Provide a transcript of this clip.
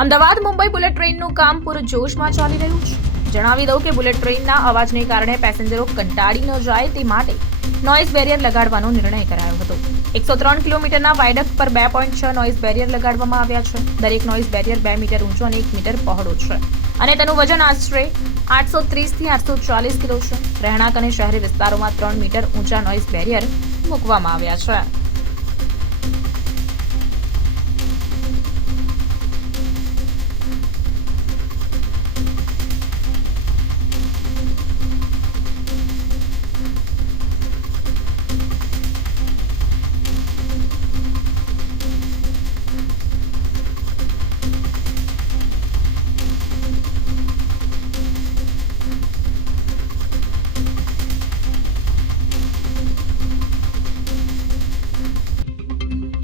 Ahmedabad Mumbai bullet ટ્રેનનું કામ પૂરજોશમાં ચાલી રહ્યું છે. જણાવી દઉં કે બુલેટ ટ્રેનના અવાજને કારણે પેસેન્જરો કંટાળી ન જાય તે માટે નોઇઝ બેરિયર લગાડવાનો નિર્ણય કરાયો હતો. 103 કિલોમીટરના વાયડક્ટ પર 2.6 નોઇઝ બેરિયર લગાડવામાં આવ્યા છે. દરેક નોઇઝ બેરિયર 2 મીટર ઊંચો અને 1 મીટર પહોળો છે અને તેનું વજન આશરે 830 થી 840 કિલો છે. રહેણાંક અને શહેરી વિસ્તારોમાં 3 મીટર ઊંચા નોઇઝ બેરિયર મૂકવામાં આવ્યા છે.